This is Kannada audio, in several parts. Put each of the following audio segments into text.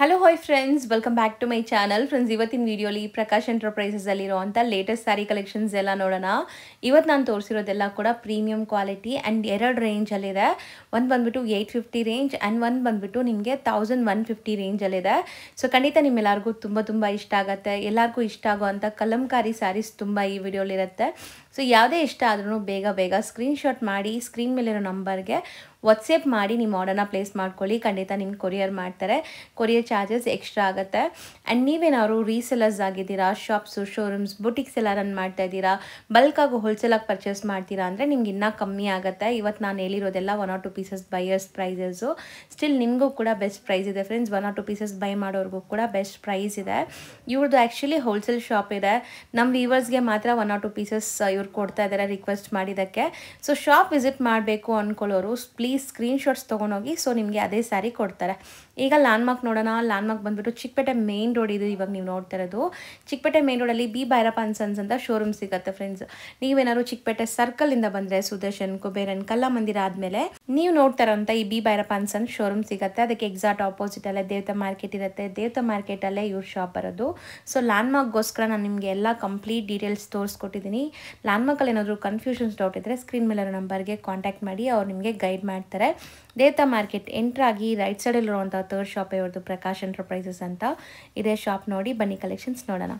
Hello hi friends, welcome back to my channel. Friends, ಇವತ್ತಿನ ವಿಡಿಯೋಲಿ ಪ್ರಕಾಶ್ ಎಂಟರ್ಪ್ರೈಸಸಲ್ಲಿರುವಂಥ ಲೇಟೆಸ್ಟ್ ಸ್ಯಾರಿ ಕಲೆಕ್ಷನ್ಸ್ ಎಲ್ಲ ನೋಡೋಣ. ಇವತ್ತು ನಾನು ತೋರಿಸಿರೋದೆಲ್ಲ ಕೂಡ ಪ್ರೀಮಿಯಂ ಕ್ವಾಲಿಟಿ ಆ್ಯಂಡ್ ಎರಡು ರೇಂಜಲ್ಲಿದೆ. ಒಂದು ಬಂದುಬಿಟ್ಟು 850 ರೇಂಜ್ ಆ್ಯಂಡ್ ಒಂದು ಬಂದುಬಿಟ್ಟು ನಿಮಗೆ 1150 ರೇಂಜಲ್ಲಿದೆ. ಸೊ ಖಂಡಿತ ನಿಮ್ಮೆಲ್ಲರಿಗೂ ತುಂಬ ಇಷ್ಟ ಆಗುತ್ತೆ. ಎಲ್ಲರಿಗೂ ಇಷ್ಟ ಆಗುವಂಥ ಕಲಂಕಾರಿ ಸ್ಯಾರೀಸ್ ತುಂಬ ಈ ವಿಡಿಯೋಲಿರುತ್ತೆ. ಸೊ ಯಾವುದೇ ಇಷ್ಟ ಆದ್ರೂ ಬೇಗ ಸ್ಕ್ರೀನ್ಶಾಟ್ ಮಾಡಿ ಸ್ಕ್ರೀನ್ ಮೇಲಿರೋ ನಂಬರ್ಗೆ ವಾಟ್ಸಪ್ ಮಾಡಿ ನಿಮ್ಮ ಆರ್ಡರ್ನ ಪ್ಲೇಸ್ ಮಾಡ್ಕೊಳ್ಳಿ. ಖಂಡಿತ ನಿಮ್ಗೆ ಕೊರಿಯರ್ ಮಾಡ್ತಾರೆ. ಕೊರಿಯರ್ ಚಾರ್ಜಸ್ ಎಕ್ಸ್ಟ್ರಾ ಆಗುತ್ತೆ. ಆ್ಯಂಡ್ ನೀವೇನಾದ್ರು ರೀಸೆಲರ್ಸ್ ಆಗಿದ್ದೀರಾ, ಶಾಪ್ಸು, ಶೋರೂಮ್ಸ್, ಬುಟಿಕ್ಸ್ ಎಲ್ಲ ರನ್ ಮಾಡ್ತಾ ಇದ್ದೀರಾ, ಬಲ್ಕಾಗಿ ಹೋಲ್ಸೇಲಾಗಿ ಪರ್ಚೇಸ್ ಮಾಡ್ತೀರಾ ಅಂದರೆ ನಿಮ್ಗೆ ಇನ್ನೂ ಕಮ್ಮಿ ಆಗುತ್ತೆ. ಇವತ್ತು ನಾನು ಹೇಳಿರೋದೆಲ್ಲ 1 or 2 pieces buyers prices. Still ನಿಮಗೂ ಕೂಡ ಬೆಸ್ಟ್ ಪ್ರೈಸ್ ಇದೆ ಫ್ರೆಂಡ್ಸ್. 1 or 2 ಪೀಸಸ್ ಬೈ ಮಾಡೋರಿಗೂ ಕೂಡ ಬೆಸ್ಟ್ ಪ್ರೈಸ್ ಇದೆ. ಇವ್ರದ್ದು ಆ್ಯಕ್ಚುಲಿ ಹೋಲ್ಸೇಲ್ ಶಾಪ್ ಇದೆ. ನಮ್ಮ ವ್ಯೂವರ್ಸ್ಗೆ ಮಾತ್ರ 1 or 2 ಪೀಸಸ್ ಇವ್ರು ಕೊಡ್ತಾ ಇದ್ದಾರೆ ರಿಕ್ವೆಸ್ಟ್ ಮಾಡಿದ್ದಕ್ಕೆ. ಸೊ ಶಾಪ್ ವಿಸಿಟ್ ಮಾಡಬೇಕು ಅಂದ್ಕೊಳ್ಳೋರು ಪ್ಲೀಸ್ ಸ್ಕ್ರೀನ್ಶಾಟ್ಸ್ ತೊಗೊಂಡೋಗಿ. ಸೊ ನಿಮಗೆ ಅದೇ ಸ್ಯಾರಿ ಕೊಡ್ತಾರೆ. ಈಗ ಲ್ಯಾಂಡ್ಮಾರ್ಕ್ ನೋಡೋಣ. ಲ್ಯಾಂಡ್ಮಾರ್ಕ್ ಬಂದುಬಿಟ್ಟು ಚಿಕ್ಕಪೇಟೆ ಮೇನ್ ರೋಡ್ ಇದು. ಇವಾಗ ನೀವು ನೋಡ್ತಾ ಇರೋದು ಚಿಕ್ಕಪೇಟೆ ಮೇನ್ ರೋಡಲ್ಲಿ ಬಿ ಭೈರಪ್ಪ ಅಂಡ್ ಸನ್ಸ್ ಅಂತ ಶೋರೂಮ್ ಸಿಗುತ್ತೆ ಫ್ರೆಂಡ್ಸ್. ನೀವೇನಾದ್ರು ಚಿಕ್ಕಪೇಟೆ ಸರ್ಕಲಿಂದ ಬಂದರೆ ಸುದರ್ಶನ್, ಕುಬೇರನ್, ಕಲಾಮಂದಿರ ಆದಮೇಲೆ ನೀವು ನೋಡ್ತಾ ಇರೋಂಥ ಈ B Bhyrappa and sons showroom ಸಿಗುತ್ತೆ. ಅದಕ್ಕೆ ಎಕ್ಸಾಕ್ಟ್ ಆಪೋಸಿಟಲ್ಲೇ ದೇವತಾ ಮಾರ್ಕೆಟ್ ಇರುತ್ತೆ. ದೇವತಾ ಮಾರ್ಕೆಟಲ್ಲೇ ಇವ್ರ ಶಾಪ್ ಬರೋದು. ಸೊ ಲ್ಯಾಂಡ್ಮಾರ್ಕ್ಗೋಸ್ಕರ ನಾನು ನಿಮಗೆ ಎಲ್ಲ ಕಂಪ್ಲೀಟ್ ಡೀಟೇಲ್ಸ್ ತೋರಿಸ್ಕೊಟ್ಟಿದ್ದೀನಿ. ಲ್ಯಾಂಡ್ಮಾರ್ಕಲ್ಲಿ ಏನಾದರೂ ಕನ್ಫ್ಯೂಷನ್ಸ್ ಡೌಟ್ ಇದ್ದರೆ ಸ್ಕ್ರೀನ್ ಮೇಲಿರೋ ನಂಬರ್ಗೆ ಕಾಂಟ್ಯಾಕ್ಟ್ ಮಾಡಿ, ಅವ್ರು ನಿಮಗೆ ಗೈಡ್ ಮಾಡ್ತಾರೆ. ದೇವತಾ ಮಾರ್ಕೆಟ್ ಎಂಟ್ರಾಗಿ ರೈಟ್ ಸೈಡಲ್ಲಿರುವಂಥ ಥರ್ಡ್ ಶಾಪ್ ಇವ್ರದ್ದು ಪ್ರಕಾಶ್ ಎಂಟರ್ಪ್ರೈಸಸ್ ಅಂತ. ಇದೇ ಶಾಪ್ ನೋಡಿ ಬನ್ನಿ ಕಲೆಕ್ಷನ್ಸ್ ನೋಡೋಣ.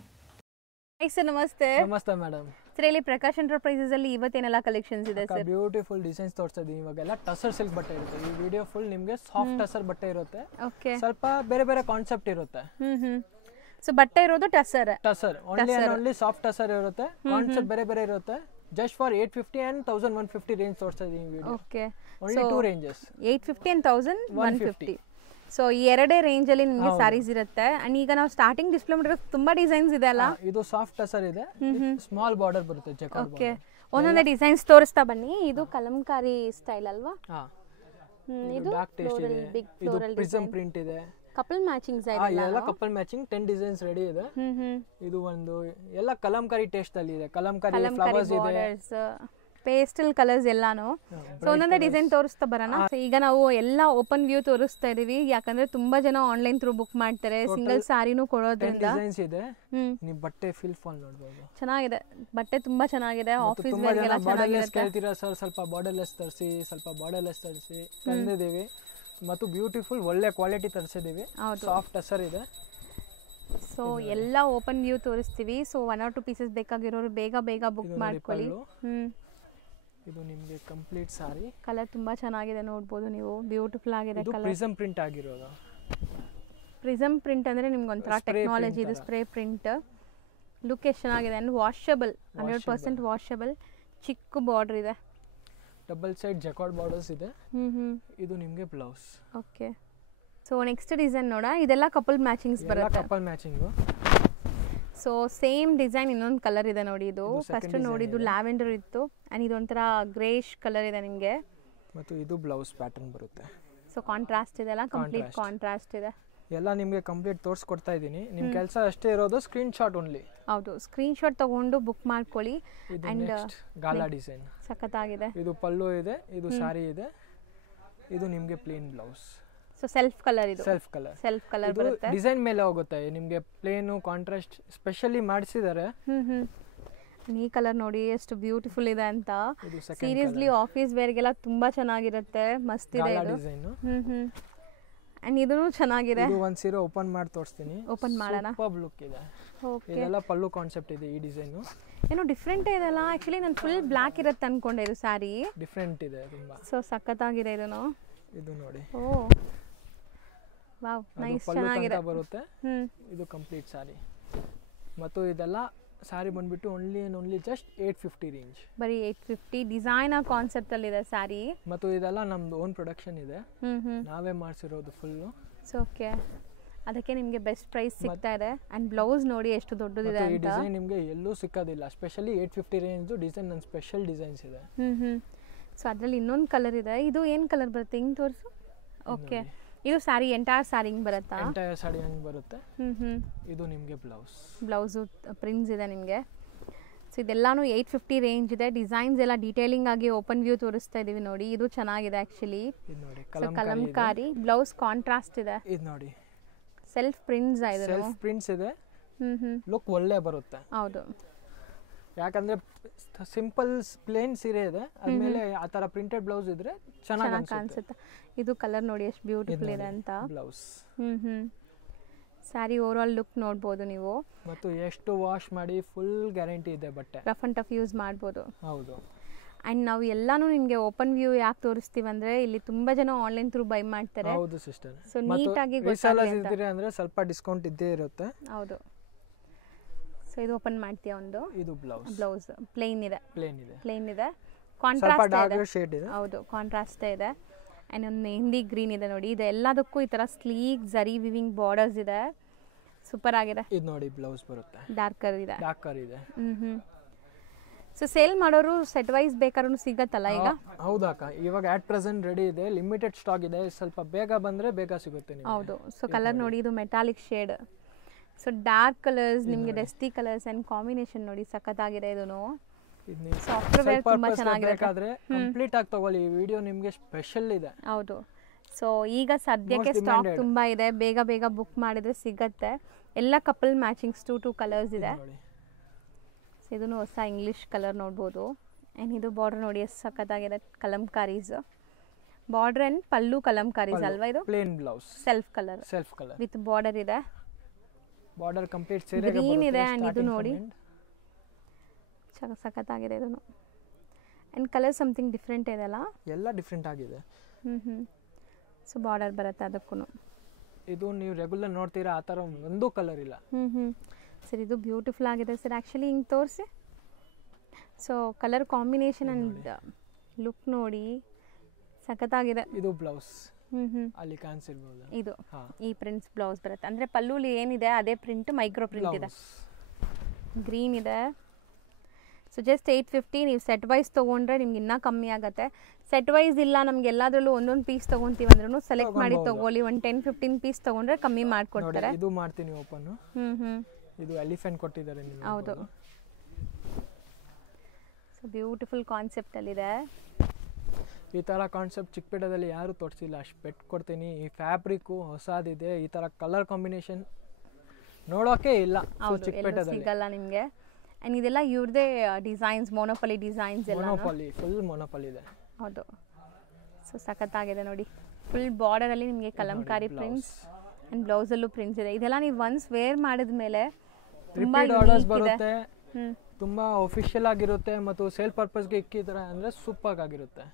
ಸರ್ ನಮಸ್ತೆ. ನಮಸ್ತೆ ಮೇಡಮ್. ಸರ್ ಇಲ್ಲಿ ಪ್ರಕಾಶ್ ಎಂಟರ್ಪ್ರೈಸಸ್ ಅಲ್ಲಿ ಇವತ್ತೇನೆಲ್ಲ ಕಲೆಕ್ಷನ್ಸ್ ಇದೆ ಸರ್? ಬ್ಯೂಟಿಫುಲ್ ಡಿಸೈನ್ಸ್ ತೋರಿಸ್ತಾ ಇದೀನಿ. ಇವಾಗೆಲ್ಲ ಟಸರ್ ಸಿಲ್ಕ್ ಬಟ್ಟೆ ಇರುತ್ತೆ. ಈ ವಿಡಿಯೋ ಫುಲ್ ನಿಮಗೆ ಸಾಫ್ಟ್ ಟಸರ್ ಬಟ್ಟೆ ಇರುತ್ತೆ. ಓಕೆ. ಸ್ವಲ್ಪ ಬೇರೆ ಕಾನ್ಸೆಪ್ಟ್ ಇರುತ್ತೆ. ಸೊ ಬಟ್ಟೆ ಇರೋದು ಟಸರ್ ಓನ್ಲಿ ಸಾಫ್ಟ್ ಟಸರ್ ಇರುತ್ತೆ. ಕಾನ್ಸೆಪ್ಟ್ ಬೇರೆ ಇರುತ್ತೆ. ಜಸ್ಟ್ ಫಾರ್ 850 and 1150 ರೇಂಜ್ ತೋರಿಸ್ತಾ ಇದೀನಿ video. Okay. Only 2 ranges, 850 and 1150. So ಈ ಎರಡೇ ರೇಂಜ್ ಅಲ್ಲಿ ನಿಮಗೆ ಸ್ಯಾರೀಸ್ ಇರುತ್ತೆ. ಅಂಡ್ ಈಗ ನಾವು ಸ್ಟಾರ್ಟಿಂಗ್ ಡಿಸ್ಪ್ಲೇ ಮಾಡಿರೋ ತುಂಬಾ ಡಿಸೈನ್ಸ್ ಇದೆ ಅಲ್ಲ? ಇದು ಸಾಫ್ಟ್ ಟಸರ್ ಇದೆ. ಸ್ಮಾಲ್ ಬಾರ್ಡರ್ ಬರುತ್ತೆ. ಓಕೆ. ಒಂದೊಂದೇ ಡಿಸೈನ್ಸ್ ತೋರಿಸ್ತಾ ಬನ್ನಿ. ಇದು ಕಲಂಕಾರಿ ಸ್ಟೈಲ್ ಅಲ್ವಾ? ಇದು ಬ್ಲಾಕ್ ಟೇಸ್ಟ್ ಇದೆ. ಇದು ಪ್ರಿಸಮ್ ಪ್ರಿಂಟ್ ಇದೆ. ಕಪಲ್ ಮ್ಯಾಚಿಂಗ್ ಎಲ್ಲ ಕಪಲ್ ಮ್ಯಾಚಿಂಗ್ 10 ಡಿಸೈನ್ಸ್ ರೆಡಿ ಇದೆ. ಇದು ಒಂದು ಎಲ್ಲ ಕಲಂಕಾರಿ ಟೇಸ್ಟ್ ಅಲ್ಲಿ ಇದೆ. ಕಲಂಕಾರಿ ಫ್ಲವರ್ಸ್ ಇದೆ, ಪೇಸ್ಟಲ್ ಕಲರ್ಸ್ ಎಲ್ಲಾನು. ಸೊ ಒಂದೊಂದೇ ಡಿಸೈನ್ ತೋರಿಸ್ತಾ ಬರೋಣ. ಈಗ ನಾವು ಎಲ್ಲ ಓಪನ್ ವ್ಯೂ ತೋರಿಸ್ತಾ ಇದೀವಿ, ಯಾಕಂದ್ರೆ ತುಂಬಾ ಜನ ಆನ್ಲೈನ್ ಥ್ರೂ ಬುಕ್ ಮಾಡ್ತಾರೆ. ಸಿಂಗಲ್ ಸಾರಿನೂ ಕೊಡೋದ್ರಿಂದ ಡಿಸೈನ್ಸ್ ಇದೆ. ನೀವು ಬಟ್ಟೆ ಫಿಲ್ ಫಾಲ್ ನೋಡಬಹುದು. ಚೆನ್ನಾಗಿದೆ ಬಟ್ಟೆ, ತುಂಬಾ ಚೆನ್ನಾಗಿದೆ. ಆಫೀಸ್ ವೇರ್ ಎಲ್ಲ ಚೆನ್ನಾಗಿರುತ್ತೆ. ಕೇಳ್ತೀರಾ ಸರ್ ಸ್ವಲ್ಪ ಬಾರ್ಡರ್ಲೆಸ್ ತರಿಸಿ, ಸ್ವಲ್ಪ ಬಾರ್ಡರ್ಲೆಸ್ ತರಿಸಿ ತಂದಿದ್ದೀವಿ. ಮತ್ತು ಬ್ಯೂಟಿಫುಲ್ ಒಳ್ಳೆ ಕ್ವಾಲಿಟಿ ತರಿಸಿದ್ದೀವಿ. ಸಾಫ್ಟ್ ಟಸರ್ ಇದೆ. ಸೊ ಎಲ್ಲ ಓಪನ್ ವ್ಯೂ ತೋರಿಸ್ತೀವಿ. ಸೊ 1 or 2 ಪೀಸಸ್ ಬೇಕಾಗಿರೋರು ಬೇಗ ಬುಕ್ ಮಾಡ್ಕೊಳ್ಳಿ. ಇದು ನಿಮಗೆ ಕಂಪ್ಲೀಟ್ ಸಾರಿ. ಕಲರ್ ತುಂಬಾ ಚೆನ್ನಾಗಿದೆ, ನೋಡಬಹುದು ನೀವು. ಬ್ಯೂಟಿಫುಲ್ ಆಗಿದೆ ಕಲರ್. ಪ್ರಿಸಮ್ ಪ್ರಿಂಟ್ ಆಗಿರೋದು. ಪ್ರಿಸಮ್ ಪ್ರಿಂಟ್ ಅಂದ್ರೆ ನಿಮ್ಗೆ ಒಂಥರ ಟೆಕ್ನಾಲಜಿ ಇದು. ಸ್ಪ್ರೇ ಪ್ರಿಂಟ್ ಲುಕ್ ಎಷ್ಟು ಚೆನ್ನಾಗಿದೆ. And washable, 100% washable. ಚಿಕ್ಕ ಬಾರ್ಡರ್ ಇದೆ. ಡಬಲ್ ಸೈಡ್ ಜಕಾರ್ಡ್ ಬಾರ್ಡರ್ಸ್ ಇದೆ. ಇದು ನಿಮಗೆ blouse. Okay. So next design ನೋಡ. ಇದೆಲ್ಲ ಕಪಲ್ ಮ್ಯಾಚಿಂಗ್ಸ್ ಬರುತ್ತೆ. Couple matching. So same design ಇನ್ನೊಂದು ಕಲರ್ ಇದೆ ನೋಡಿ. ಇದು ಫಸ್ಟ್ ನೋಡಿದ್ದು ಲ್ಯಾವೆಂಡರ್ ಇತ್ತು, ಅಂಡ್ ಇದೊಂಥರ ಗ್ರೇಶ್ ಕಲರ್ ಇದೆ ನಿಮಗೆ. ಮತ್ತು ಇದು ಬ್ಲೌಸ್ ಪ್ಯಾಟರ್ನ್ ಬರುತ್ತೆ. ಸೊ ಕಾಂಟ್ರಾಸ್ಟ್ ಇದೆ ಅಲ್ಲ? ಕಂಪ್ಲೀಟ್ ಕಾಂಟ್ರಾಸ್ಟ್ ಇದೆ. ಎಲ್ಲ ನಿಮಗೆ ಕಂಪ್ಲೀಟ್ ತೋರಿಸ್ಕೊಡ್ತಾ ಇದ್ದೀನಿ. ನಿಮ್ಮ ಕೆಲಸ ಅಷ್ಟೇ ಇರೋದು ಸ್ಕ್ರೀನ್ ಶಾಟ್ ಓನ್ಲಿ. ಹೌದು, ಸ್ಕ್ರೀನ್ ಶಾಟ್ ತಗೊಂಡು ಬುಕ್ ಮಾಡ್ಕೊಳ್ಳಿ. ಅಂಡ್ ಗಾಲಾ ಡಿಸೈನ್ ಸಖತ್ತಾಗಿದೆ. ಇದು ಪಲ್ಲು ಇದೆ, ಇದು ಸಾರಿ ಇದೆ. ಇದು ನಿಮಗೆ plain blouse. So self colour ಇದು. ಸೆಲ್ಫ್ ಕಲರ್ ಬರುತ್ತೆ. ಡಿಸೈನ್ ಮೇಲೆ ಹೋಗುತ್ತೆ. ನಿಮಗೆ ಪ್ಲೇನ್ ಕಾಂಟ್ರಾಸ್ಟ್ ಸ್ಪೆಷಲಿ ಮಾಡಿಸಿದ್ದಾರೆ. ಈ ಕಲರ್ ನೋಡಿ ಎಷ್ಟು ಬ್ಯೂಟಿಫುಲ್ ಇದೆ ಅಂತ. ಸೀರಿಯಸ್ಲಿ ಆಫೀಸ್ ವೇರ್ಗೆಲ್ಲ ತುಂಬಾ ಚೆನ್ನಾಗಿರುತ್ತೆ. ಮಸ್ತ್ ಇದೆ ಇದು. ಅಂಡ್ ಇದೂ ಚೆನ್ನಾಗಿದೆ. ಇದು ಒಂದು ಸೀರೆ ಓಪನ್ ಮಾಡಿ ತೋರಿಸ್ತೀನಿ. ಓಪನ್ ಮಾಡೋಣ. ಸೂಪರ್ ಲುಕ್ ಇದೆ. ಓಕೆ. ಇದೆಲ್ಲ ಪಲ್ಲು ಕಾನ್ಸೆಪ್ಟ್ ಇದೆ. ಈ ಡಿಸೈನ್ ಏನೋ ಡಿಫ್ರೆಂಟ್ ಇದೆ ಅಲ್ಲ? ಆಕ್ಚುಲಿ ನಾನು ಫುಲ್ ಬ್ಲಾಕ್ ಇರುತ್ತೆ ಅನ್ಕೊಂಡೆ. ಇದು ಸಾರಿ ಡಿಫ್ರೆಂಟ್ ಇದೆ ತುಂಬಾ. ಸೊ ಸಖತ್ತಾಗಿದೆ ಇದನ್ನು. ಇದು ನೋಡಿ. ಓ ವಾವ್, ನೈಸ್, ಚೆನ್ನಾಗಿದೆ ಬರುತ್ತೆ. ಇದು ಕಂಪ್ಲೀಟ್ ಸಾರಿ. ಮತ್ತು ಇದೆಲ್ಲ ಸಾರಿ ಬಂದ್ಬಿಟ್ಟು ಓನ್ಲಿ ಜಸ್ಟ್ 850 ರೇಂಜ್. ಬರೀ 850. ಡಿಸೈನ್ ಆ ಕಾನ್ಸೆಪ್ಟ್ ಅಲ್ಲಿ ಇದೆ ಸಾರಿ. ಮತ್ತು ಇದೆಲ್ಲ ನಮ್ದು ಓನ್ ಪ್ರೊಡಕ್ಷನ್ ಇದೆ. ನಾವೇ ಮಾಡಿಸಿರೋದು ಫುಲ್ಲು. ಸೊ ಓಕೆ, ಅದಕ್ಕೆ ನಿಮಗೆ ಬೆಸ್ಟ್ ಪ್ರೈಸ್ ಸಿಗ್ತಾ ಇದೆ. ಅಂಡ್ ಬ್ಲೌಸ್ ನೋಡಿ ಎಷ್ಟು ದೊಡ್ಡದಿದೆ ಅಂತ. ಈ ಡಿಸೈನ್ ನಿಮಗೆ ಎಲ್ಲೂ ಸಿಕ್ಕೋದಿಲ್ಲ. ಸ್ಪೆಷಲಿ 850 ರೇಂಜ್ ಡಿಸೈನ್ ನನ್ನ ಸ್ಪೆಷಲ್ ಡಿಸೈನ್ಸ್ ಇದೆ. ಸೊ ಅದರಲ್ಲಿ ಇನ್ನೊಂದು ಕಲರ್ ಇದೆ. ಇದು ಏನು ಕಲರ್ ಬರುತ್ತೆ? ಹಿಂಗೆ ತೋರಿಸು. ಓಕೆ. ಇದು ಸಾರಿ ಎಂಟೈರ್ ಸಾರಿ ಹಿಂಗೆ ಬರುತ್ತಾ? ಎಂಟೈರ್ ಸಾರಿ ಹಂಗೆ ಬರುತ್ತೆ. ಇದು ನಿಮಗೆ ಬ್ಲೌಸು ಪ್ರಿಂಟ್ಸ್ ಇದೆ ನಿಮಗೆ. ಸೊ ಇದೆಲ್ಲಾನು 850 ರೇಂಜ್ ಇದೆ. ಡಿಸೈನ್ಸ್ ಎಲ್ಲ ಡೀಟೇಲಿಂಗ್ ಆಗಿ ಓಪನ್ ವ್ಯೂ ತೋರಿಸ್ತಾ ಇದೀವಿ ನೋಡಿ. ಇದು ಚೆನ್ನಾಗಿದೆ ಆ್ಯಕ್ಚುಲಿ. ಇದು ನೋಡಿ ಕಲಂಕಾರಿ. ಬ್ಲೌಸ್ ಕಾಂಟ್ರಾಸ್ಟ್ ಇದೆ. ಇದು ನೋಡಿ ಸೆಲ್ಫ್ ಪ್ರಿಂಟ್ಸ್ ಇದೆ, ಸೆಲ್ಫ್ ಪ್ರಿಂಟ್ಸ್ ಇದೆ, ಹ್ಮ್ ಲುಕ್ ಒಳ್ಳೆ ಬರುತ್ತೆ. ಹೌದು, ಯಾಕಂದ್ರೆ ಸಿಂಪಲ್ ಪ್ಲೇನ್ ಸೀರೆ ಇದೆ, ಅದ್ಮೇಲೆ ಆ ತರ ಪ್ರಿಂಟೆಡ್ ಬ್ಲೌಸ್ ಇದ್ರೆ ಚೆನ್ನಾಗಿ ಕಾಣಿಸುತ್ತೆ. ಇದು ಕಲರ್ ನೋಡಿ ಎಷ್ಟು ಬ್ಯೂಟಿಫುಲ್ ಇದೆ ಅಂತ. Blouse sari over all look ನೋಡ್ಬೋದು ನೀವು. ಮತ್ತು ಎಷ್ಟು ವಾಶ್ ಮಾಡಿ ಫುಲ್ ಗ್ಯಾರಂಟಿ ಇದೆ ಬಟ್ಟೆ, ರಫ್ ಅಂಡ್ ಟಫ್ ಯೂಸ್ ಮಾಡ್ಬೋದು. ಹೌದು. ಆ್ಯಂಡ್ ನಾವು ಎಲ್ಲಾನು ನಿಮಗೆ ಓಪನ್ ವ್ಯೂ ಯಾಕೆ ತೋರಿಸ್ತೀವಿ ಅಂದರೆ ಇಲ್ಲಿ ತುಂಬ ಜನ ಆನ್ಲೈನ್ ಥ್ರೂ ಬೈ ಮಾಡ್ತಾರೆ. ಹೌದು ಸಿಸ್ಟರ್. ಸೊ ನೀಟಾಗಿ ಇದ್ರೆ ಅಂದ್ರೆ ಸ್ವಲ್ಪ ಡಿಸ್ಕೌಂಟ್ ಇದ್ದೇ ಇರುತ್ತೆ. ಹೌದು. ಸೊ ಇದು ಓಪನ್ ಮಾಡ್ತೀಯಾ ಒಂದು? ಇದು ಬ್ಲೌಸ್ ಪ್ಲೇನ್ ಇದೆ, ಪ್ಲೇನ್ ಇದೆ, ಕಾಂಟ್ರಾಸ್ಟ್ ಶೇಡ್ ಇದೆ. ಹೌದು, ಕಾಂಟ್ರಾಸ್ಟ್ ಇದೆ. ಆ್ಯಂಡ್ ಒಂದು ಮೆಹಂದಿ ಗ್ರೀನ್ ಇದೆ ನೋಡಿ. ಇದು ಎಲ್ಲದಕ್ಕೂ ಈ ಥರ ಸ್ಲೀಕ್ ಜರಿ ವಿವಿಂಗ್ ಬಾರ್ಡರ್ಸ್ ಇದೆ, ಸೂಪರ್ ಆಗಿದೆ. ಇದು ನೋಡಿ ಬ್ಲೌಸ್ ಬರುತ್ತೆ, ಡಾರ್ಕರ್ ಇದೆ. ಸೊ ಸೇಲ್ ಮಾಡೋರು ಸೆಟ್ ವೈಸ್ ಬೇಕಾದ್ರೂ ಸಿಗತ್ತಲ್ಲ ಈಗ? ಹೌದಾಕ, ಇವಾಗ ಆಟ್ ಪ್ರೆಸೆಂಟ್ ರೆಡಿ ಇದೆ, ಲಿಮಿಟೆಡ್ ಸ್ಟಾಕ್ ಇದೆ, ಸ್ವಲ್ಪ ಬೇಗ ಬಂದ್ರೆ ಬೇಗ ಸಿಗುತ್ತೆ ನಿಮಗೆ. ಹೌದು. ಸೊ ಕಲರ್ ನೋಡಿ, ಇದು metallic shade. So dark colours, ನಿಮಗೆ ಡಸ್ಟಿ ಕಲರ್ಸ್ ಅಂಡ್ ಕಾಂಬಿನೇಷನ್ ನೋಡಿ ಸಖತ್ತಾಗಿದೆ. ಇದನ್ನು ಸಾಫ್ಟ್ವೇರ್ ತುಂಬಾ ಚೆನ್ನಾಗಿದೆ. ಕಂಪ್ಲೀಟ್ ಆಗಿ ತಗೊಳ್ಳಿ, ಈ ವಿಡಿಯೋ ನಿಮಗೆ ಸ್ಪೆಷಲ್ ಇದೆ. ಹೌದು. ಸೊ ಈಗ ಸದ್ಯಕ್ಕೆ ಸ್ಟಾಕ್ ತುಂಬಾ ಇದೆ, ಬೇಗ ಬೇಗ ಬುಕ್ ಮಾಡಿದ್ರೆ ಸಿಗತ್ತೆ. ಎಲ್ಲ ಕಪಲ್ ಮ್ಯಾಚಿಂಗ್ಸ್ 2 ಕಲರ್ಸ್ ಇದೆ. ಇದನ್ನು ಹೊಸ ಇಂಗ್ಲಿಷ್ ಕಲರ್ ನೋಡ್ಬೋದು. ಆ್ಯಂಡ್ ಇದು ಬಾರ್ಡರ್ ನೋಡಿ ಎಷ್ಟು ಸಖತ್ತಾಗಿದೆ, ಕಲಂಕಾರೀಸ್ ಬಾರ್ಡರ್ ಅಂಡ್ ಪಲ್ಲು ಕಲಂಕಾರೀಸ್ ಅಲ್ವಾ? ಇದು plain blouse, self colour with border ಇದೆ. ಬಾರ್ಡರ್ ಕಂಪ್ಲೀಟ್ ಸೀರೆಗೆ ಗ್ರೀನ್ ಇದೆ. ಆ್ಯಂಡ್ ಇದು ನೋಡಿ ಸಖತ್ತಾಗಿದೆ ಇದನ್ನು. ಆ್ಯಂಡ್ ಕಲರ್ ಸಮಥಿಂಗ್ ಡಿಫ್ರೆಂಟ್ ಇದೆ ಅಲ್ಲ? ಎಲ್ಲ ಡಿಫ್ರೆಂಟ್ ಆಗಿದೆ. ಸೊ ಬಾರ್ಡರ್ ಬರುತ್ತೆ ಅದಕ್ಕೂ. ಇದು ನೀವು ರೆಗ್ಯುಲರ್ ನೋಡ್ತೀರಾ ಆ ಥರ ಒಂದು ಕಲರ್ ಇಲ್ಲ. ಸರ್ ಇದು ಬ್ಯೂಟಿಫುಲ್ ಆಗಿದೆ ಸರ್. ಆ್ಯಕ್ಚುಲಿ ಹಿಂಗೆ ತೋರಿಸಿ. So colour combination and look ನೋಡಿ ಸಖತ್ತಾಗಿದೆ. ಇದು ಬ್ಲೌಸ್ ಅಲ್ಲಿ ಕಾಣಿಸಿರ್ಬೋದು. ಇದು ಈ ಪ್ರಿಂಟ್ಸ್ ಬ್ಲೌಸ್ ಬರುತ್ತೆ. ಅಂದರೆ ಪಲ್ಲುಲಿ ಏನಿದೆ ಅದೇ ಪ್ರಿಂಟ್, ಮೈಕ್ರೋ ಪ್ರಿಂಟ್ ಇದೆ. ಗ್ರೀನ್ ಇದೆ. So just 850. ನೀವು ಸೆಟ್ ವೈಸ್ ತೊಗೊಂಡ್ರೆ ನಿಮ್ಗೆ ಇನ್ನೂ ಕಮ್ಮಿ ಆಗುತ್ತೆ. ಸೆಟ್ ವೈಸ್ ಇಲ್ಲ ನಮ್ಗೆ ಎಲ್ಲಾದ್ರಲ್ಲೂ ಒಂದೊಂದು ಪೀಸ್ ತೊಗೊತೀವಿ ಅಂದ್ರೂ ಸೆಲೆಕ್ಟ್ ಮಾಡಿ ತೊಗೊಳ್ಳಿ. ಒಂದು 10-15 ಪೀಸ್ ತೊಗೊಂಡ್ರೆ ಕಮ್ಮಿ ಮಾಡಿಕೊಡ್ತಾರೆ. ಇದು ಮಾಡ್ತೀನಿ ಓಪನ್. ಇದು ಎಲಿಫೆಂಟ್ ಕೊಟ್ಟಿದ್ದಾರೆ ನಿಮಗೆ. ಹೌದು. ಸೊ ಬ್ಯೂಟಿಫುಲ್ ಕಾನ್ಸೆಪ್ಟಲ್ಲಿದೆ. ಈ ಥರ ಕಾನ್ಸೆಪ್ಟ್ ಚಿಕ್ಕಪೇಟೆದಲ್ಲಿ ಯಾರು ತೋರಿಸಿಲ್ಲ, ಅಷ್ಟು ಪೆಟ್ಟು ಕೊಡ್ತೀನಿ. ಈ ಫ್ಯಾಬ್ರಿಕ್ಕು ಹೊಸದಿದೆ, ಈ ಥರ ಕಲರ್ ಕಾಂಬಿನೇಷನ್ ನೋಡೋಕೆ ಇಲ್ಲ ಚಿಕ್ಕಪೇಟೆದಲ್ಲಿ, ಸಿಗಲ್ಲ ನಿಮಗೆ. ಆ್ಯಂಡ್ ಇದೆಲ್ಲ ಇವ್ರದೇ ಡಿಸೈನ್ಸ್, ಮೊನೋಪಲಿ ಡಿಸೈನ್ಸ್ ಎಲ್ಲ. ಫುಲ್ ಮೊನೋಪಲಿ ಇದೆ. ಹೌದು. ಸೊ ಸಖತ್ತಾಗಿದೆ ನೋಡಿ. ಫುಲ್ ಬಾರ್ಡರಲ್ಲಿ ನಿಮಗೆ ಕಲಂಕಾರಿ ಪ್ರಿಂಟ್ಸ್ ಆ್ಯಂಡ್ ಬ್ಲೌಸಲ್ಲೂ ಪ್ರಿಂಟ್ಸ್ ಇದೆ. ಇದೆಲ್ಲ ನೀವು ಒನ್ಸ್ ವೇರ್ ಮಾಡಿದ್ಮೇಲೆ ರಿಪೀಟ್ ಆರ್ಡರ್ಸ್ ಬರುತ್ತೆ, ತುಂಬಾ ಅಫಿಷಿಯಲ್ ಆಗಿರುತ್ತೆ ಮತ್ತು ಸೇಲ್ ಪರ್ಪಸ್ಗೆ ಇಕ್ಕಿದ್ರೆ ಅಂದ್ರೆ ಸೂಪರ್ ಆಗಿರುತ್ತೆ.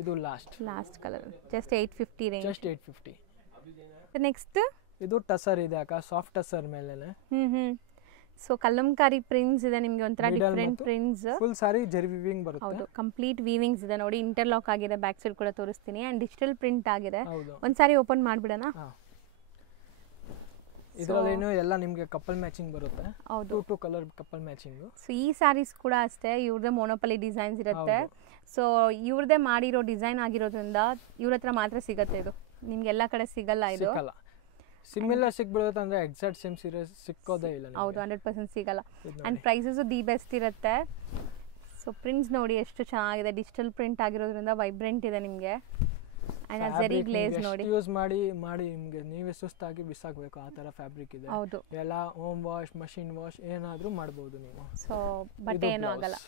ಇದು last colour just 850 range. Just 850. Next ಇದು ಟಸರ್ ಇದೆ ಅಕ್ಕ, ಸಾಫ್ಟ್ ಟಸರ್ ಮೇಲೆನೆ. ಸೊ ಕಲಂಕಾರಿ ಪ್ರಿಂಟ್ಸ್ ಇದೆ ನಿಮಗೆ, ಒಂಥರ ಡಿಫರೆಂಟ್ ಪ್ರಿಂಟ್ಸ್. ಫುಲ್ ಸಾರಿ ಜರಿ ವೀವಿಂಗ್ ಬರುತ್ತೆ. ಹೌದು, ಕಂಪ್ಲೀಟ್ ವೀವಿಂಗ್ಸ್ ಇದೆ ನೋಡಿ. ಇಂಟರ್ಲಾಕ್ ಆಗಿದೆ, ಬ್ಯಾಕ್ ಸೈಡ್ ಕೂಡ ತೋರಿಸ್ತೀನಿ. ಅಂಡ್ ಡಿಜಿಟಲ್ ಪ್ರಿಂಟ್ ಆಗಿದೆ. ಒಂದ್ ಸಾರಿ ಓಪನ್ ಮಾಡ್ಬಿಡೋಣ. ಇದರಲ್ಲೇನು ಎಲ್ಲ ನಿಮಗೆ ಕಪಲ್ ಮ್ಯಾಚಿಂಗ್ ಬರುತ್ತೆ. ಹೌದು, 2 ಕಲರ್ ಕಪಲ್ ಮ್ಯಾಚಿಂಗ್. ಸೊ ಈ ಸ್ಯಾರೀಸ್ ಕೂಡ ಅಷ್ಟೇ ಇವ್ರದೇ ಮೊನೋಪಲಿ ಡಿಸೈನ್ಸ್ ಇರುತ್ತೆ. ಸೊ ಇವ್ರದೇ ಮಾಡಿರೋ ಡಿಸೈನ್ ಆಗಿರೋದ್ರಿಂದ ಇವ್ರ ಹತ್ರ ಮಾತ್ರ ಸಿಗುತ್ತೆ. ಇದು ನಿಮ್ಗೆ ಎಲ್ಲ ಕಡೆ ಸಿಗಲ್ಲ. ಇದು ಸಿಮಿಲರ್ ಸಿಕ್ಬಿಡುತ್ತೆ ಅಂದ್ರೆ ಎಕ್ಸಾಕ್ಟ್ ಸೇಮ್ ಸೀರೆ ಸಿಕ್ಕೋದೇ ಇಲ್ಲ. ಹೌದು, 100% ಸಿಗಲ್ಲ. ಅಂಡ್ ಪ್ರೈಸಸ್ ದಿ ಬೆಸ್ಟ್ ಇರುತ್ತೆ. ಸೊ ಪ್ರಿಂಟ್ಸ್ ನೋಡಿ ಎಷ್ಟು ಚೆನ್ನಾಗಿದೆ, ಡಿಜಿಟಲ್ ಪ್ರಿಂಟ್ ಆಗಿರೋದ್ರಿಂದ ವೈಬ್ರೆಂಟ್ ಇದೆ ನಿಮಗೆ. ಅಂಡ್ ಜರಿ ಗ್ಲೇಸ್ ನೋಡಿ. ಯೂಸ್ ಮಾಡಿ ನಿಮಗೆ ನೀವೇ ಸುಸ್ತಾಗಿ ಬಿಸಾಕಬೇಕು ಆ ತರ ಫ್ಯಾಬ್ರಿಕ್ ಇದೆ. ಹೌದು, ಎಲ್ಲ ಹೋಮ್ ವಾಶ್, ಮಷಿನ್ ವಾಶ್ ಏನಾದರೂ ಮಾಡಬಹುದು ನೀವು. ಸೊ ಬಟ್ಟೆ ಏನೂ ಆಗಲ್ಲ.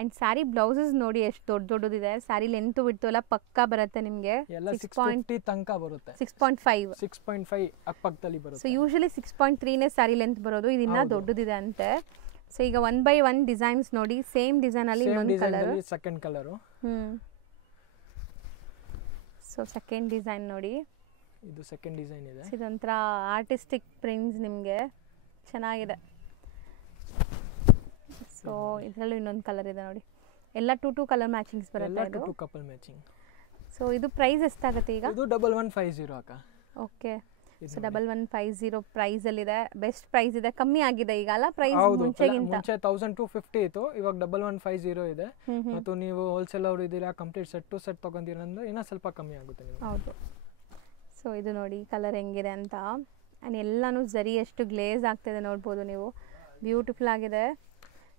ಅಂಡ್ ಸ್ಯಾರಿ ಬ್ಲೌಸಸ್ ನೋಡಿ ಎಷ್ಟು ದೊಡ್ಡದಿದೆ. ಸ್ಯಾರಿ ಲೆಂತ್ ಬಿಟ್ಟು ಎಲ್ಲ ಪಕ್ಕಾ ಬರುತ್ತೆ ನಿಮಗೆ. 6.50 ತನಕ ಬರುತ್ತೆ. 6.5 ಅಕ್ಕಪಕ್ಕದಲ್ಲಿ ಬರುತ್ತೆ. ಸೊ ಯೂಶಲಿ 6.3ನೇ ಸ್ಯಾರಿ ಲೆಂತ್ ಬರೋದು. ಇದು ಇನ್ನೂ ದೊಡ್ಡದಿದೆ ಅಂತೆ. ಸೊ ಈಗ 1 by 1 ಡಿಸೈನ್ಸ್ ನೋಡಿ. ಸೇಮ್ ಡಿಸೈನ್ ಅಲ್ಲಿ ಇನ್ನೊಂದು colour, second colour. So second design ನೋಡಿ. ಇದು ಸೆಕೆಂಡ್ ಡಿಸೈನ್ ಇದೆ. ಇದೊಂಥರ ಆರ್ಟಿಸ್ಟಿಕ್ ಪ್ರಿಂಟ್ಸ್ ನಿಮಗೆ ಚೆನ್ನಾಗಿದೆ. ಸೊ ಇದರಲ್ಲೂ ಇನ್ನೊಂದು ಕಲರ್ ಇದೆ ನೋಡಿ. ಎಲ್ಲ 2 ಕಲರ್ ಮ್ಯಾಚಿಂಗ್ಸ್ ಬರುತ್ತೆ. ಇದು 2 ಕಪಲ್ ಮ್ಯಾಚಿಂಗ್. ಸೊ ಇದು ಪ್ರೈಸ್ ಎಷ್ಟಾಗುತ್ತೆ ಈಗ? ಇದು 1150 ಅಕ್ಕ. ಓಕೆ. ಸೊ 1150 ಪ್ರೈಸ್ ಅಲ್ಲಿ ಇದೆ. ಬೆಸ್ಟ್ ಪ್ರೈಸ್ ಇದೆ, ಕಮ್ಮಿ ಆಗಿದೆ ಈಗ ಅಲ್ಲ ಪ್ರೈಸ್ ಮುಂಚೆಗಿಂತ. ಮುಂಚೆ 1250 ಇತ್ತು, ಇವಾಗ 1150 ಇದೆ. ಮತ್ತು ನೀವು ಹೋಲ್ಸೇಲ್ ಅವರು ಇದ್ದೀರಾ, ಕಂಪ್ಲೀಟ್ ಸೆಟ್ ಟು ಸೆಟ್ ತಗೊಂಡಿರ ಅಂದ್ರೆ ಇನ್ನೂ ಸ್ವಲ್ಪ ಕಮ್ಮಿ ಆಗುತ್ತೆ ನಿಮಗೆ. ಹೌದು. ಸೊ ಇದು ನೋಡಿ ಕಲರ್ ಹೆಂಗಿದೆ ಅಂತ. ಆ್ಯಂಡ್ ಎಲ್ಲಾನು ಜರಿ ಎಷ್ಟು ಗ್ಲೇಸ್ ಆಗ್ತಿದೆ ನೋಡ್ಬೋದು ನೀವು. ಬ್ಯೂಟಿಫುಲ್ ಆಗಿದೆ.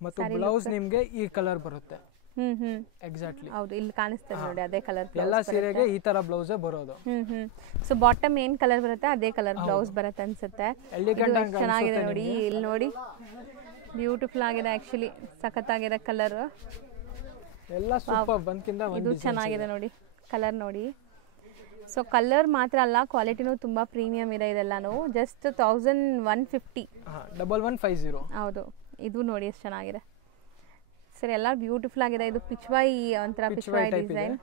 ಮತ್ತು ಬ್ಲೌಸ್ ನಿಮಗೆ ಈ ಕಲರ್ ಬರುತ್ತೆ. ಎಕ್ಸಾಕ್ಟ್ಲಿ ಹೌದು, ಇಲ್ಲಿ ಕಾಣಿಸ್ತದೆ ನೋಡಿ ಅದೇ ಕಲರ್. ಎಲ್ಲ ಸೀರೆಗೆ ಈ ತರ ಬ್ಲೌಸೇ ಬರೋದು. ಸೊ ಬಾಟಮ್ ಏನ್ ಕಲರ್ ಬರುತ್ತೆ ಅದೇ ಕಲರ್ ಬ್ಲೌಸ್ ಬರುತ್ತೆ ಅನ್ಸುತ್ತೆ. ಚೆನ್ನಾಗಿದೆ ನೋಡಿ, ಇಲ್ಲಿ ನೋಡಿ ಬ್ಯೂಟಿಫುಲ್ ಆಗಿದೆ ಆಕ್ಚುಲಿ, ಸಖತ್ತಾಗಿದೆ ಕಲರ್ ಎಲ್ಲ ಸೂಪರ್. ಬಂದ್ಕಿಂತ ಇದು ಚೆನ್ನಾಗಿದೆ ನೋಡಿ ಕಲರ್ ನೋಡಿ. ಸೊ ಕಲರ್ ಮಾತ್ರ ಅಲ್ಲ, ಕ್ವಾಲಿಟಿನೂ ತುಂಬ ಪ್ರೀಮಿಯಂ ಇದೆ. ಇದೆಲ್ಲಾನು ಜಸ್ಟ್ 1150. 1150. ಹೌದು, ಇದು ನೋಡಿ ಎಷ್ಟು ಚೆನ್ನಾಗಿದೆ ಸರ್, ಎಲ್ಲ ಬ್ಯೂಟಿಫುಲ್ ಆಗಿದೆ. ಇದು ಪಿಚ್ವಾಯಿ ಒಂಥರ Pichwai design,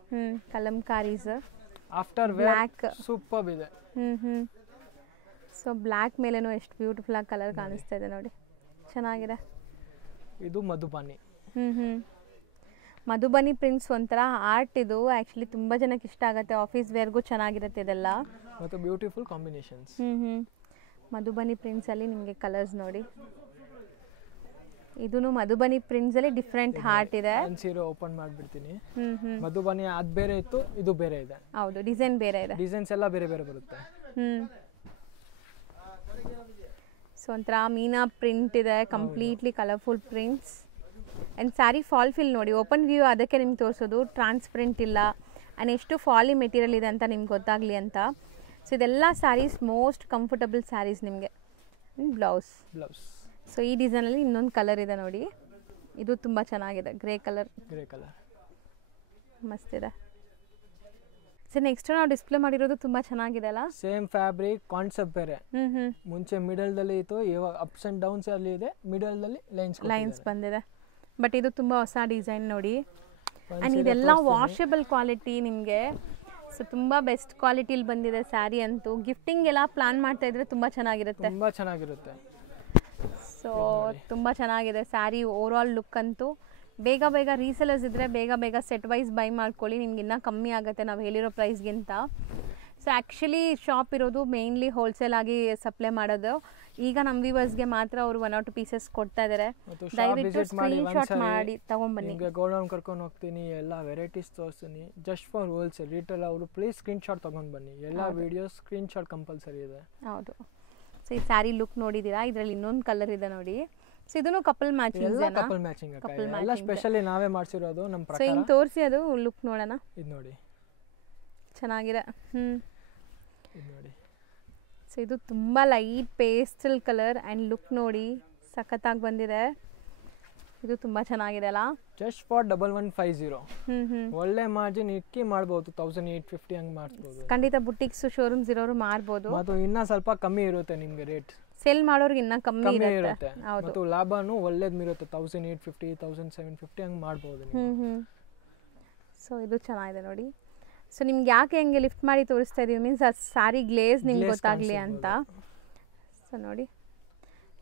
ಕಲಂಕಾರೀಸ್ after block super ಇದೆ. ಸೊ ಬ್ಲ್ಯಾಕ್ ಮೇಲೇನು ಎಷ್ಟು ಬ್ಯೂಟಿಫುಲ್ ಆಗಿ ಕಲರ್ ಕಾಣಿಸ್ತಾ ಇದೆ ನೋಡಿ, ಚೆನ್ನಾಗಿದೆ. ಇದು ಮಧುಬನಿ. ಮಧುಬನಿ ಪ್ರಿಂಟ್ಸ್ ಒಂಥರ ಆರ್ಟ್. ಇದು ಆ್ಯಕ್ಚುಲಿ ತುಂಬ ಜನಕ್ಕೆ ಇಷ್ಟ ಆಗುತ್ತೆ, ಆಫೀಸ್ ವೇರ್ಗೂ ಚೆನ್ನಾಗಿರುತ್ತೆ ಇದೆಲ್ಲ. ಮತ್ತು ಬ್ಯೂಟಿಫುಲ್ ಕಾಂಬಿನೇಷನ್ಸ್. ಮಧುಬನಿ ಪ್ರಿಂಟ್ಸಲ್ಲಿ ನಿಮಗೆ ಕಲರ್ಸ್ ನೋಡಿ. ಇದೂ ಮಧುಬನಿ ಪ್ರಿಂಟ್ಸಲ್ಲಿ ಡಿಫ್ರೆಂಟ್ ಹಾರ್ಟ್ ಇದೆ. ಸೀರೆ ಓಪನ್ ಮಾಡಿಬಿಡ್ತೀನಿ. ಮಧುಬನಿ ಅದು ಬೇರೆ ಇತ್ತು, ಇದು ಬೇರೆ ಇದೆ. ಹೌದು, ಡಿಸೈನ್ ಬೇರೆ ಇದೆ, ಡಿಸೈನ್ಸ್ ಎಲ್ಲ ಬೇರೆ ಬೇರೆ ಬರುತ್ತೆ. ಸೊ ಒಂಥರ ಮೀನಾ ಪ್ರಿಂಟ್ ಇದೆ, completely colourful prints. And sari fall fill ನೋಡಿ, ಓಪನ್ ವ್ಯೂ ಅದಕ್ಕೆ ನಿಮ್ಗೆ ತೋರಿಸೋದು, ಟ್ರಾನ್ಸ್ಪರೆಂಟ್ ಇಲ್ಲ ಆ್ಯಂಡ್ ಎಷ್ಟು ಫಾಲಿ ಮೆಟೀರಿಯಲ್ ಇದೆ ಅಂತ ನಿಮ್ಗೆ ಗೊತ್ತಾಗಲಿ ಅಂತ. ಸೊ ಇದೆಲ್ಲ ಸ್ಯಾರೀಸ್ ಮೋಸ್ಟ್ ಕಂಫರ್ಟಬಲ್ ಸ್ಯಾರೀಸ್ ನಿಮಗೆ. ಬ್ಲೌಸ್. ಸೊ ಈ ಡಿಸೈನಲ್ಲಿ ಇನ್ನೊಂದು ಕಲರ್ ಇದೆ ನೋಡಿ, ಇದು ತುಂಬ ಚೆನ್ನಾಗಿದೆ, ಗ್ರೇ ಕಲರ್ ಮಸ್ತಿದೆ. ಸೊ ನೆಕ್ಸ್ಟ್ ನಾವು ಡಿಸ್ಪ್ಲೇ ಮಾಡಿರೋದು ತುಂಬ ಚೆನ್ನಾಗಿದೆ ಅಲ್ಲ, ಸೇಮ್ ಫ್ಯಾಬ್ರಿಕ್ ಕಾನ್ಸೆಪ್ಟ್ ಬೇರೆ. ಮುಂಚೆ ಮಿಡಲ್ದಲ್ಲಿ ಇತ್ತು, ಇವಾಗ ಅಪ್ಸ್ ಆ್ಯಂಡ್ ಡೌನ್ಸ್ ಅಲ್ಲಿ ಇದೆ, ಮಿಡಲ್ದಲ್ಲಿ ಲೈನ್ಸ್ ಬಂದಿದೆ. ಬಟ್ ಇದು ತುಂಬ ಹೊಸ ಡಿಸೈನ್ ನೋಡಿ. ಆ್ಯಂಡ್ ಇದೆಲ್ಲ ವಾಷಬಲ್ ಕ್ವಾಲಿಟಿ ನಿಮಗೆ. ಸೊ ತುಂಬ ಬೆಸ್ಟ್ ಕ್ವಾಲಿಟಿಲಿ ಬಂದಿದೆ ಸ್ಯಾರಿ ಅಂತೂ. ಗಿಫ್ಟಿಂಗ್ ಎಲ್ಲ ಪ್ಲಾನ್ ಮಾಡ್ತಾ ಇದ್ರೆ ತುಂಬ ಚೆನ್ನಾಗಿರುತ್ತೆ. ಸೊ ತುಂಬ ಚೆನ್ನಾಗಿದೆ ಸ್ಯಾರಿ ಓವರ್ ಆಲ್ ಲುಕ್ ಅಂತೂ. ಬೇಗ ಬೇಗ ರೀಸೆಲರ್ಸ್ ಇದ್ದರೆ ಬೇಗ ಸೆಟ್ ವೈಸ್ ಬೈ ಮಾಡ್ಕೊಳ್ಳಿ, ನಿಮ್ಗೆ ಇನ್ನೂ ಕಮ್ಮಿ ಆಗುತ್ತೆ ನಾವು ಹೇಳಿರೋ ಪ್ರೈಸ್ಗಿಂತ. ಸೊ ಆ್ಯಕ್ಚುಲಿ ಶಾಪ್ ಇರೋದು ಮೇಯ್ನ್ಲಿ ಹೋಲ್ಸೇಲ್ ಆಗಿ ಸಪ್ಲೈ ಮಾಡೋದು. ಈಗ ನಮ್ಮ ವ್ಯೂವರ್ಸ್ಗೆ ಮಾತ್ರ ಅವರು 1 or 2 ಪೀಸಸ್ ಕೊಡ್ತಾ ಇದ್ದಾರೆ. ದಯವಿಟ್ಟು ಸ್ಕ್ರೀನ್ಶಾಟ್ ಮಾಡಿ ತಗೊಂಡ್ಬನ್ನಿ. ಗೋಡೌನ್ ಕರ್ಕೊಂಡು ಹೋಗ್ತೀನಿ, ಎಲ್ಲ ವೆರೈಟೀಸ್ ತೋರಿಸ್ತೀನಿ. ಜಸ್ಟ್ ಫಾರ್ ಹೋಲ್ಸೇಲ್ ರಿಟೇಲ್ ಅವರು ಪ್ಲೀಸ್ ಸ್ಕ್ರೀನ್ಶಾಟ್ ತೊಗೊಂಡು ಬನ್ನಿ. ಎಲ್ಲ ವಿಡಿಯೋಸ್ ಸ್ಕ್ರೀನ್ಶಾಟ್ ಕಂಪಲ್ಸರಿ ಇದೆ. ಹೌದು. ಸೊ ಈ ಸ್ಯಾರಿ ಲುಕ್ ನೋಡಿದ್ದೀರಾ, ಇದರಲ್ಲಿ ಇನ್ನೊಂದು ಕಲರ್ ಇದೆ ನೋಡಿ. ಸೊ ಇದನ್ನು ಕಪಲ್ ಮ್ಯಾಚಿಂಗ್ ಎಲ್ಲ ಸ್ಪೆಷಲಿ ನಾವೇ ಮಾಡಿಸಿರೋದು ನಮ್ಮ ಪ್ರಕಾರ. ಸೊ ಇನ್ನು ತೋರಿಸಿ ಅದು ಲುಕ್ ನೋಡೋಣ. ಇದು ನೋಡಿ ಚೆನ್ನಾಗಿದೆ. ಇದು ನೋಡಿ. ಸೊ ಇದು ತುಂಬ light pastel colour and look ನೋಡಿ ಸಖತ್ತಾಗಿ ಬಂದಿದೆ. ಇದು ತುಂಬ ಚೆನ್ನಾಗಿದೆ ಅಲ್ಲ. Just for 1150. ಒಳ್ಳೆ ಮಾರ್ಜಿನ್ ಇಕ್ಕಿ ಮಾಡ್ಬೋದು, 1850 ಹಂಗೆ ಮಾಡ್ಬೋದು. ಖಂಡಿತ ಬುಟಿಕ್ಸ್ ಶೋರೂಮ್ಸ್ ಇರೋರು ಮಾರ್ಬೋದು. ಮತ್ತು ಇನ್ನೂ ಸ್ವಲ್ಪ ಕಮ್ಮಿ ಇರುತ್ತೆ ನಿಮಗೆ ರೇಟ್. ಸೇಲ್ ಮಾಡೋರಿಗೆ ಇನ್ನೂ ಕಮ್ಮಿ ಇರುತ್ತೆ. ಮತ್ತು ಲಾಭನೂ ಒಳ್ಳೇದು ಇರುತ್ತೆ, 1850 1750 ಹಂಗೆ ಮಾಡ್ಬೋದು. ಸೊ ಇದು ಚೆನ್ನಾಗಿದೆ ನೋಡಿ. ಸೊ ನಿಮ್ಗೆ ಯಾಕೆ ಹೆಂಗೆ ಲಿಫ್ಟ್ ಮಾಡಿ ತೋರಿಸ್ತಾ ಇದೀವಿ ಮೀನ್ಸ್ ಆ ಸ್ಯಾರಿ ಗ್ಲೇಸ್ ನಿಮ್ಗೆ ಗೊತ್ತಾಗಲಿ ಅಂತ. ಸೊ ನೋಡಿ,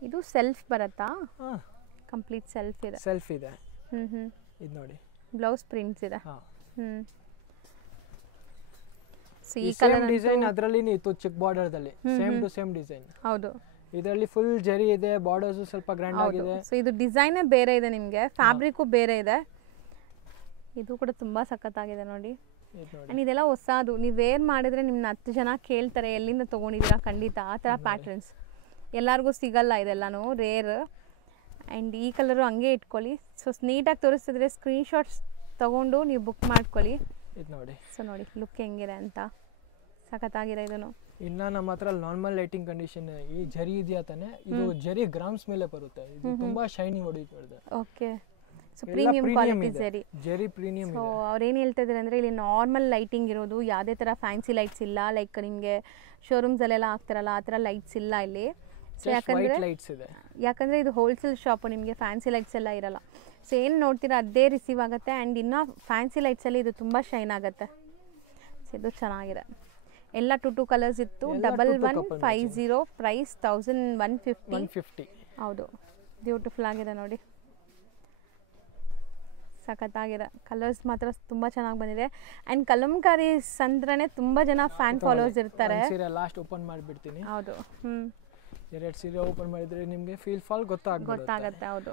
ಇದು ಸೆಲ್ಫ್ ಬರುತ್ತಾ? ಕಂಪ್ಲೀಟ್ ಸೆಲ್ಫ್ ಇದೆ. ಇದು ನೋಡಿ, ಬ್ಲೌಸ್ ಪ್ರಿಂಟ್ಸ್ ಇದೆ. ಸೊ ಈ ಕಲರ್ ಡಿಸೈನ್ ಅದರಲ್ಲಿ ಇತ್ತು, ಚಿಕ್ಕ ಬಾರ್ಡರ್ ದಲ್ಲಿ ಸೇಮ್ ಟು ಸೇಮ್ ಡಿಸೈನ್. ಹೌದು, ಇದರಲ್ಲಿ ಫುಲ್ ಜರಿ ಇದೆ, ಬಾರ್ಡರ್ಸ್ ಸ್ವಲ್ಪ ಗ್ರ್ಯಾಂಡ್ ಆಗಿದೆ. ಸೊ ಇದು ಡಿಸೈನೇ ಬೇರೆ ಇದೆ, ನಿಮಗೆ ಫ್ಯಾಬ್ರಿಕ್ ಬೇರೆ ಇದೆ. ಇದು ಕೂಡ ತುಂಬಾ ಸಖತ್ತಾಗಿದೆ ನೋಡಿ. ಅಂಡ್ ಇದೆಲ್ಲ ಹೊಸದು, ನೀವು ವೇರ್ ಮಾಡಿದ್ರೆ ನಿಮ್ಮನ್ನ 10 ಜನ ಕೇಳ್ತಾರೆ ಎಲ್ಲಿಂದ ತೊಗೊಂಡಿದ್ದೀರಾ. ಖಂಡಿತ ಆ ಥರ ಪ್ಯಾಟರ್ನ್ಸ್ ಎಲ್ಲರಿಗೂ ಸಿಗಲ್ಲ, ಇದೆಲ್ಲನೂ ರೇರ್. ಆ್ಯಂಡ್ ಈ ಕಲರು ಹಂಗೆ ಇಟ್ಕೊಳ್ಳಿ. ಸೊ ನೀಟಾಗಿ ತೋರಿಸ್ತಿದ್ರೆ ಸ್ಕ್ರೀನ್ಶಾಟ್ಸ್ ತೊಗೊಂಡು ನೀವು ಬುಕ್ ಮಾಡ್ಕೊಳ್ಳಿ. ಇದು ನೋಡಿ. ಸೊ ನೋಡಿ ಲುಕ್ ಹೆಂಗಿದೆ ಅಂತ, ಸಖತ್ತಾಗಿದೆ ಇದನ್ನು. ಇನ್ನು ನಮ್ಮ ಹತ್ರ ನಾರ್ಮಲ್ ಲೈಟಿಂಗ್ ಕಂಡೀಷನ್ ಈ ಜರಿ ಇದೆಯಾ ತಾನೆ, ಇದು ಜರಿ ಗ್ರಾಮ್ಸ್ ಮೇಲೆ ಬರುತ್ತೆ. ಇದು ತುಂಬಾ ಶೈನಿ ಹೊಡಿತದೆ. Okay. So premium quality zari premium. So ಅವ್ರೇನು ಹೇಳ್ತಾ ಇದ್ದಾರೆ ಅಂದರೆ ಇಲ್ಲಿ ನಾರ್ಮಲ್ ಲೈಟಿಂಗ್ ಇರೋದು, ಯಾವುದೇ ಥರ ಫ್ಯಾನ್ಸಿ ಲೈಟ್ಸ್ ಇಲ್ಲ. ಲೈಕ್ ನಿಮಗೆ ಶೋರೂಮ್ಸಲ್ಲೆಲ್ಲ ಹಾಕ್ತಾರಲ್ಲ ಆ ಥರ ಲೈಟ್ಸ್ ಇಲ್ಲ ಇಲ್ಲಿ. ಸೊ ಯಾಕಂದರೆ ಇದು ಹೋಲ್ಸೇಲ್ ಶಾಪು, ನಿಮಗೆ ಫ್ಯಾನ್ಸಿ ಲೈಟ್ಸ್ ಎಲ್ಲ ಇರಲ್ಲ. ಸೊ ಏನು ನೋಡ್ತೀರಾ ಅದೇ ರಿಸೀವ್ ಆಗುತ್ತೆ. ಆ್ಯಂಡ್ ಇನ್ನೂ ಫ್ಯಾನ್ಸಿ ಲೈಟ್ಸಲ್ಲಿ ಇದು ತುಂಬ ಶೈನ್ ಆಗುತ್ತೆ. ಸೊ ಇದು ಚೆನ್ನಾಗಿದೆ. ಎಲ್ಲ 2 ಕಲರ್ಸ್ ಇತ್ತು. 1150, ಪ್ರೈಸ್ 1150. ಹೌದು, ಬ್ಯೂಟಿಫುಲ್ ಆಗಿದೆ ನೋಡಿ, ಸಖತ್ತಾಗಿದೆ. ಕಲರ್ಸ್ ಮಾತ್ರ ತುಂಬ ಚೆನ್ನಾಗಿ ಬಂದಿದೆ. ಆ್ಯಂಡ್ ಕಲಂಕಾರೀಸ್ ಅಂದ್ರೆ ತುಂಬ ಜನ ಫ್ಯಾನ್ ಫಾಲೋವರ್ಸ್ ಇರ್ತಾರೆ. ಲಾಸ್ಟ್ ಓಪನ್ ಮಾಡಿಬಿಡ್ತೀನಿ. ಹೌದು. 2 ಸೀರೆ ಓಪನ್ ಮಾಡಿದ್ರೆ ನಿಮಗೆ ಫೀಲ್ ಫಾಲ್ ಗೊತ್ತಾಗುತ್ತೆ. ಹೌದು,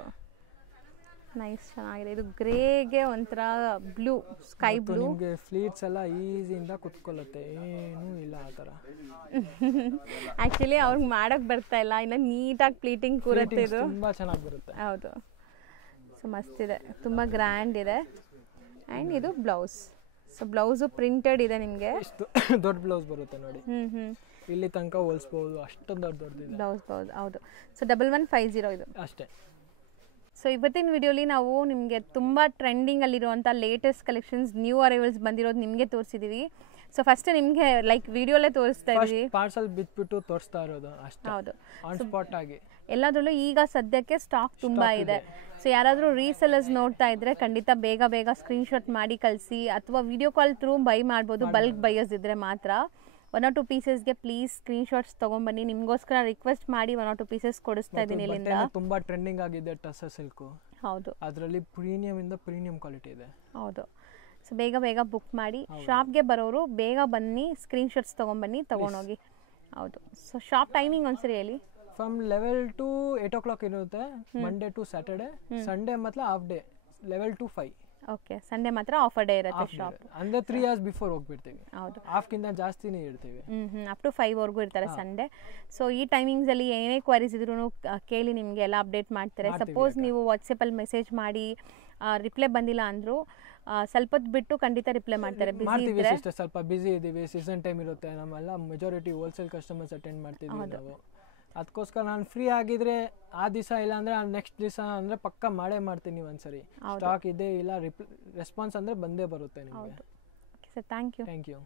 ನೈಸ್, ಚೆನ್ನಾಗಿದೆ. ಇದು ಗ್ರೇಗೆ ಒಂಥರ ಬ್ಲೂ, ಸ್ಕೈ ಬ್ಲೂ. ನಿಮಗೆ ಫ್ಲೀಟ್ಸ್ ಎಲ್ಲ ಈಸಿಯಿಂದ ಕುತ್ಕೊಳ್ಳುತ್ತೆ, ಏನೂ ಇಲ್ಲ ಆ ಥರ. ಆ್ಯಕ್ಚುಲಿ ಅವ್ರಿಗೆ ಮಾಡೋಕ್ಕೆ ಬರ್ತಾ ಇಲ್ಲ, ಇನ್ನು ನೀಟಾಗಿ ಪ್ಲೀಟಿಂಗ್ ಕೂರುತ್ತೆ. ಇದು ತುಂಬ ಚೆನ್ನಾಗಿ ಬರುತ್ತೆ. ಹೌದು. ಸೊ ಸೊ ಮಸ್ತಿದೆ, ತುಂಬ ಗ್ರ್ಯಾಂಡ್ ಇದೆ. ಆ್ಯಂಡ್ ಇದು ಬ್ಲೌಸ್. ಸೊ ಬ್ಲೌಸು ಪ್ರಿಂಟೆಡ್ ಇದೆ ನಿಮಗೆ. ಇಷ್ಟು ದೊಡ್ಡ ಬ್ಲೌಸ್ ಬರುತ್ತೆ ನೋಡಿ, ಇಲ್ಲಿ ತನಕ ಹೊಲಿಸ್ಬೋದು, ಅಷ್ಟೊಂದು ದೊಡ್ಡದಿದೆ ಬ್ಲೌಸ್. ಹೌದು. ಸೊ 1150 ಇದು ಅಷ್ಟೇ. ಸೊ ಇವತ್ತಿನ ವಿಡಿಯೋಲಿ ನಾವು ನಿಮಗೆ ತುಂಬ ಟ್ರೆಂಡಿಂಗಲ್ಲಿರುವಂಥ ಲೇಟೆಸ್ಟ್ ಕಲೆಕ್ಷನ್ಸ್, ನ್ಯೂ ಅರೈವಲ್ಸ್ ಬಂದಿರೋದು ನಿಮಗೆ ತೋರಿಸಿದ್ದೀವಿ. ಸೊ ಫಸ್ಟ್ ನಿಮಗೆ ಲೈಕ್ ವಿಡಿಯೋಲೇ ತೋರಿಸ್ತಾ ಇದ್ದೀವಿ, ಪಾರ್ಸಲ್ ಬಿಟ್ಬಿಟ್ಟು ತೋರಿಸ್ತಾ ಇರೋದು ಅಷ್ಟೇ. ಹೌದು, ಆನ್ ಸ್ಪಾಟ್ ಆಗಿ ಎಲ್ಲದರಲ್ಲೂ ಈಗ ಸದ್ಯಕ್ಕೆ ಸ್ಟಾಕ್ ತುಂಬ ಇದೆ. ಸೊ ಯಾರಾದರೂ ರೀಸೆಲ್ಲರ್ಸ್ ನೋಡ್ತಾ ಇದ್ರೆ ಖಂಡಿತ ಬೇಗ ಸ್ಕ್ರೀನ್ಶಾಟ್ ಮಾಡಿ ಕಳಿಸಿ, ಅಥವಾ ವಿಡಿಯೋ ಕಾಲ್ ಥ್ರೂ ಬೈ ಮಾಡ್ಬೋದು. ಬಲ್ಕ್ ಬೈಯರ್ಸ್ ಇದ್ದರೆ ಮಾತ್ರ 1 or 2 ಪೀಸಸ್ಗೆ ಪ್ಲೀಸ್ ಸ್ಕ್ರೀನ್ಶಾಟ್ಸ್ ತೊಗೊಂಬನ್ನಿ. ನಿಮಗೋಸ್ಕರ ರಿಕ್ವೆಸ್ಟ್ ಮಾಡಿ 1 or 2 ಪೀಸಸ್ ಕೊಡಿಸ್ತಾ ಇದ್ದೀನಿ ಇಲ್ಲಿಂದ. ತುಂಬ ಟ್ರೆಂಡಿಂಗ್ ಆಗಿದೆ ಟಸ್ಸರ್ ಸಿಲ್ಕು. ಹೌದು, ಅದರಲ್ಲಿ ಪ್ರೀಮಿಯಂ ಕ್ವಾಲಿಟಿ ಇದೆ. ಹೌದು. ಸೊ ಬೇಗ ಬುಕ್ ಮಾಡಿ. ಶಾಪ್ಗೆ ಬರೋರು ಬೇಗ ಬನ್ನಿ, ಸ್ಕ್ರೀನ್ಶಾಟ್ಸ್ ತೊಗೊಂಬನ್ನಿ, ತೊಗೊಂಡೋಗಿ. ಹೌದು. ಸೊ ಶಾಪ್ ಟೈಮಿಂಗ್ ಒಂದ್ಸರಿ ಹೇಳಿ. ಫ್ರಮ್ 11 to 8 o'clock ಇರುತ್ತೆ, ಮಂಡೇ ಟು ಸ್ಯಾಟರ್ಡೆ. ಸಂಡೇ ಮಾತ್ರ half day 11 to 5. Okay, Sunday ಮಾತ್ರ ಆಫರ್ ಡೇ ಇರುತ್ತೆ ಶಾಪ್. ಅಂದ್ರೆ 3 hours ಬಿಫೋರ್ ಹೋಗ್ಬಿಡ್ತೀವಿ. ಹೌದು, ಹಾಫ್ಗಿಂತ ಜಾಸ್ತಿನೇ ಇರ್ತೀವಿ. ಅಪ್ ಟು 5 ವರೆಗೂ ಇರ್ತಾರೆ ಸಂಡೇ. ಸೊ ಈ ಟೈಮಿಂಗ್ಸಲ್ಲಿ ಏನೇ ಕ್ವೈರೀಸ್ ಇದ್ರೂ ಕೇಳಿ, ನಿಮಗೆ ಎಲ್ಲ ಅಪ್ಡೇಟ್ ಮಾಡ್ತಾರೆ. ಸಪೋಸ್ ನೀವು ವಾಟ್ಸಪ್ಪಲ್ಲಿ ಮೆಸೇಜ್ ಮಾಡಿ ರಿಪ್ಲೈ ಬಂದಿಲ್ಲ ಅಂದರೂ ಸ್ವಲ್ಪ ಹೊತ್ತು ಬಿಟ್ಟು ಖಂಡಿತ ರಿಪ್ಲೈ ಮಾಡ್ತಾರೆ. ಸ್ವಲ್ಪ ಬಿಸಿ ಇದ್ದೀವಿ, ಸೀಸನ್ ಟೈಮ್ ಇರುತ್ತೆ, ನಮ್ಮೆಲ್ಲ ಮೆಜಾರಿಟಿ ಹೋಲ್ಸೇಲ್ ಕಸ್ಟಮರ್ಸ್ ಅಟೆಂಡ್ ಮಾಡ್ತಿದ್ದೀವಿ ನಾವು. ಅದಕ್ಕೋಸ್ಕರ ನಾನು ಫ್ರೀ ಆಗಿದ್ರೆ ಆ ದಿವಸ, ಇಲ್ಲ ಅಂದರೆ ನೆಕ್ಸ್ಟ್ ದಿವಸ ಅಂದರೆ ಪಕ್ಕ ಮಾಡೇ ಮಾಡ್ತೀನಿ. ಒಂದ್ಸರಿ ಸ್ಟಾಕ್ ಇದೆ ಇಲ್ಲ ರೆಸ್ಪಾನ್ಸ್ ಅಂದರೆ ಬಂದೇ ಬರುತ್ತೆ ನಿಮಗೆ. Okay sir, thank you.